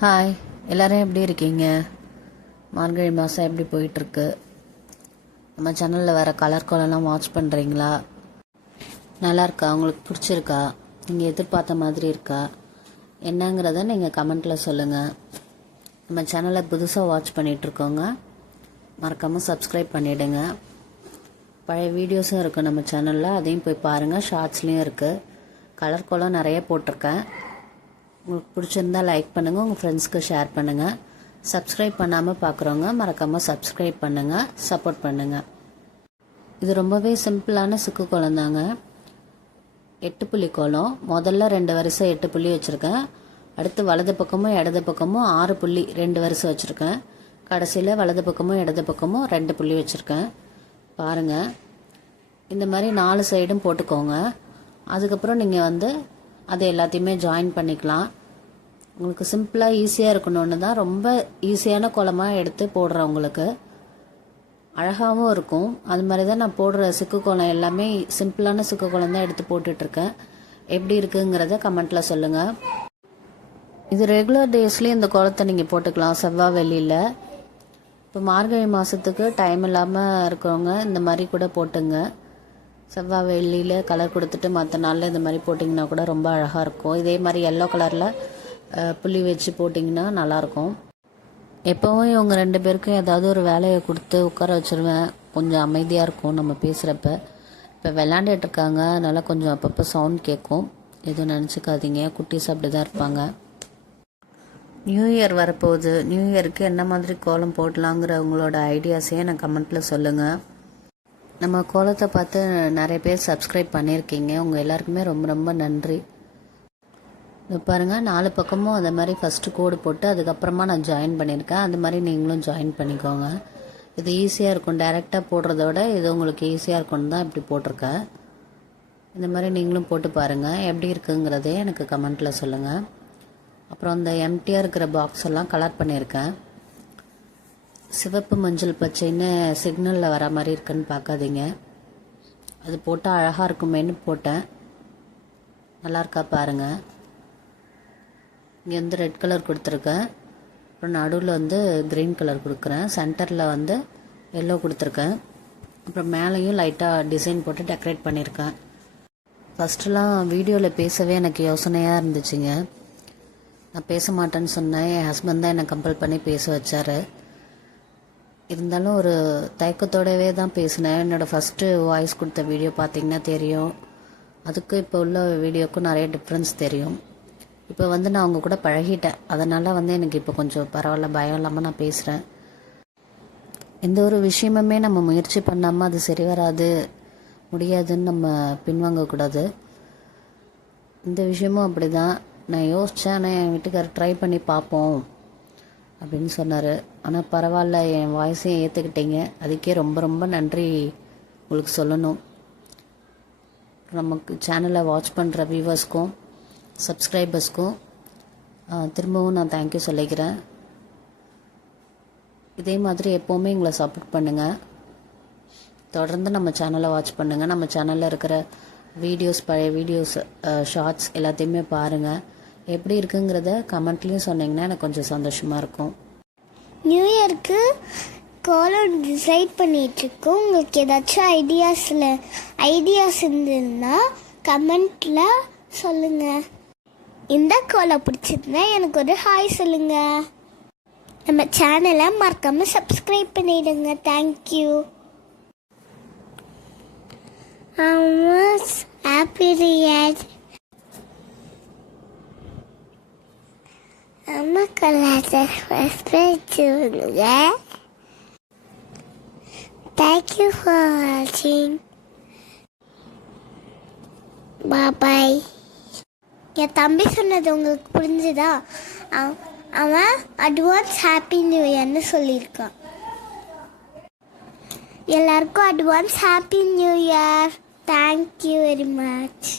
Hi, எல்லோரும் எப்படி இருக்கீங்க? மார்கழி மாதம் எப்படி போயிட்டுருக்கு? நம்ம சேனலில் வர கலர் கோலம்லாம் வாட்ச் பண்ணுறீங்களா? நல்லா இருக்கா? உங்களுக்கு பிடிச்சிருக்கா? நீங்கள் எதிர்பார்த்த மாதிரி இருக்கா? என்னங்கிறத நீங்கள் கமெண்ட்டில் சொல்லுங்கள். நம்ம சேனலை புதுசாக வாட்ச் பண்ணிகிட்ருக்கோங்க, மறக்காமல் சப்ஸ்கிரைப் பண்ணிவிடுங்க. பழைய வீடியோஸும் இருக்குது நம்ம சேனலில், அதையும் போய் பாருங்கள். ஷார்ட்ஸ்லேயும் இருக்குது. கலர் கோலம் நிறைய போட்டிருக்கேன். உங்களுக்கு பிடிச்சிருந்தா லைக் பண்ணுங்கள், உங்கள் ஃப்ரெண்ட்ஸ்க்கு ஷேர் பண்ணுங்கள். சப்ஸ்கிரைப் பண்ணாமல் பார்க்குறவங்க மறக்காமல் சப்ஸ்கிரைப் பண்ணுங்கள், சப்போர்ட் பண்ணுங்கள். இது ரொம்பவே சிம்பிளான சிக்கு கோலம் தாங்க. 8 புள்ளி கோலம். முதல்ல 2 வரிசை 8 புள்ளி வச்சுருக்கேன். அடுத்து வலது பக்கமும் இடது பக்கமும் 6 புள்ளி 2 வரிசை வச்சுருக்கேன். கடைசியில் வலது பக்கமும் இடது பக்கமும் 2 புள்ளி வச்சுருக்கேன். பாருங்கள், இந்த மாதிரி 4 சைடும் போட்டுக்கோங்க. அதுக்கப்புறம் நீங்கள் அதை எல்லாத்தையுமே ஜாயின் பண்ணிக்கலாம். உங்களுக்கு சிம்பிளாக ஈஸியாக இருக்கணும்னு தான் ரொம்ப ஈஸியான கோலமாக எடுத்து போடுறேன். உங்களுக்கு அழகாகவும் இருக்கும். அது மாதிரி தான் நான் போடுற சிக்கு கோலம் எல்லாமே சிம்பிளான சிக்கு கோலம் தான் எடுத்து போட்டுட்ருக்கேன். எப்படி இருக்குங்கிறத கமெண்ட்டில் சொல்லுங்கள். இது ரெகுலர் டேஸ்லேயும் இந்த கோலத்தை நீங்கள் போட்டுக்கலாம், செவ்வாய் வெள்ளியில். இப்போ மார்கழி மாதத்துக்கு டைம் இல்லாமல் இருக்கிறவங்க இந்த மாதிரி கூட போட்டுங்க. செவ்வாய் வெள்ளியில் கலர் கொடுத்துட்டு மற்ற நாளில் இந்த மாதிரி போட்டிங்கன்னா கூட ரொம்ப அழகாக இருக்கும். இதே மாதிரி எல்லோ கலரில் புள்ளி வச்சு போட்டிங்கன்னா நல்லாயிருக்கும். எப்போவும் இவங்க 2 பேருக்கும் ஏதாவது ஒரு வேலையை கொடுத்து உட்கார வச்சுருவேன். கொஞ்சம் அமைதியாக இருக்கும் நம்ம பேசுகிறப்ப. இப்போ விளாண்டுட்ருக்காங்க, அதனால் கொஞ்சம் அப்பப்போ சவுண்ட் கேட்கும். எதுவும் நினச்சிக்காதீங்க, குட்டீஸ் அப்படி தான் இருப்பாங்க. நியூ இயர் வரப்போகுது. நியூ இயருக்கு என்ன மாதிரி கோலம் போடலாங்கிற உங்களோட ஐடியாஸையே நான் கமெண்ட்டில் சொல்லுங்கள். நம்ம கோலத்தை பார்த்து நிறைய பேர் சப்ஸ்கிரைப் பண்ணியிருக்கீங்க. உங்கள் எல்லாருக்குமே ரொம்ப ரொம்ப நன்றி. இது பாருங்கள், 4 பக்கமும் அந்த மாதிரி ஃபஸ்ட்டு கோடு போட்டு அதுக்கப்புறமா நான் ஜாயின் பண்ணியிருக்கேன். அது மாதிரி நீங்களும் ஜாயின் பண்ணிக்கோங்க. இது ஈஸியாக இருக்கும். டைரெக்டாக போடுறத விட இது உங்களுக்கு ஈஸியாக இருக்கும்னு தான் இப்படி போட்டிருக்கேன். இந்த மாதிரி நீங்களும் போட்டு பாருங்கள். எப்படி இருக்குங்கிறதே எனக்கு கமெண்ட்டில் சொல்லுங்கள். அப்புறம் அந்த எம்டியாக இருக்கிற பாக்ஸ் எல்லாம் கலர் பண்ணியிருக்கேன். சிவப்பு மஞ்சள் பச்சைன்னு சிக்னலில் வர மாதிரி இருக்குன்னு பார்க்காதீங்க. அது போட்டால் அழகாக இருக்குமேன்னு போட்டேன். நல்லா இருக்கா பாருங்கள். இங்கே ரெட் கலர் கொடுத்துருக்கேன். அப்புறம் நடுவில் க்ரீன் கலர் கொடுக்குறேன். சென்டரில் எல்லோ கொடுத்துருக்கேன். அப்புறம் மேலேயும் லைட்டாக டிசைன் போட்டு டெக்கரேட் பண்ணியிருக்கேன். ஃபஸ்ட்டுலாம் வீடியோவில் பேசவே எனக்கு யோசனையாக இருந்துச்சுங்க. நான் பேச மாட்டேன்னு சொன்னேன். என் ஹஸ்பண்ட் தான் என்னை கம்பல் பண்ணி பேச வச்சார். இருந்தாலும் ஒரு தயக்கத்தோடவே தான் பேசினேன். என்னோடய ஃபஸ்ட்டு வாய்ஸ் கொடுத்த வீடியோ பார்த்திங்கன்னா தெரியும். அதுக்கும் இப்போ உள்ள வீடியோக்கும் நிறைய டிஃப்ரென்ஸ் தெரியும். இப்போ நான் அவங்க கூட பழகிட்டேன். அதனால் எனக்கு இப்போ கொஞ்சம் பரவாயில்ல, பயம் இல்லாமல் நான் பேசுகிறேன். எந்த ஒரு விஷயமுமே நம்ம முயற்சி பண்ணாமல் அது சரி வராது, முடியாதுன்னு நம்ம பின்வாங்கக்கூடாது. இந்த விஷயமும் அப்படி தான். நான் யோசித்தேன், ஆனால் என் வீட்டுக்காரர் ட்ரை பண்ணி பார்ப்போம் அப்படின்னு சொன்னார். ஆனால் பரவாயில்ல, என் வாய்ஸையும் ஏற்றுக்கிட்டீங்க. அதுக்கே ரொம்ப ரொம்ப நன்றி உங்களுக்கு சொல்லணும். நமக்கு சேனலை வாட்ச் பண்ணுற வியூவர்ஸ்க்கும் சப்ஸ்கிரைபர்ஸ்க்கும் திரும்பவும் நான் தேங்க்யூ சொல்லிக்கிறேன். இதே மாதிரி எப்போவுமே எங்களை சப்போர்ட் பண்ணுங்கள். தொடர்ந்து நம்ம சேனலை வாட்ச் பண்ணுங்கள். நம்ம சேனலில் இருக்கிற வீடியோஸ், பழைய வீடியோஸ், ஷார்ட்ஸ் எல்லாத்தையுமே பாருங்கள். எப்படி இருக்குங்கிறத கமெண்ட்லேயும் சொன்னீங்கன்னா எனக்கு கொஞ்சம் சந்தோஷமாக இருக்கும். நியூ இயருக்கு கோலம் டிசைட் பண்ணிகிட்ருக்கோம். உங்களுக்கு ஏதாச்சும் ஐடியாஸ் இருந்ததுன்னா கமெண்ட்டில் சொல்லுங்கள். இந்த கோலம் பிடிச்சிருந்தா எனக்கு ஒரு ஹாய் சொல்லுங்கள். நம்ம சேனலை மறக்காமல் சப்ஸ்கிரைப் பண்ணிவிடுங்க. தேங்க்யூ. Happy year. அம்மா கலாச்சார சொல்லுங்க. தேங்க்யூ ஃபார் வாட்சிங். பாய். என் தம்பி சொன்னது உங்களுக்கு புரிஞ்சுதா? அவன் அட்வான்ஸ் ஹாப்பி நியூ இயர்னு சொல்லியிருக்கான். எல்லாருக்கும் advance happy new year. Thank you very much.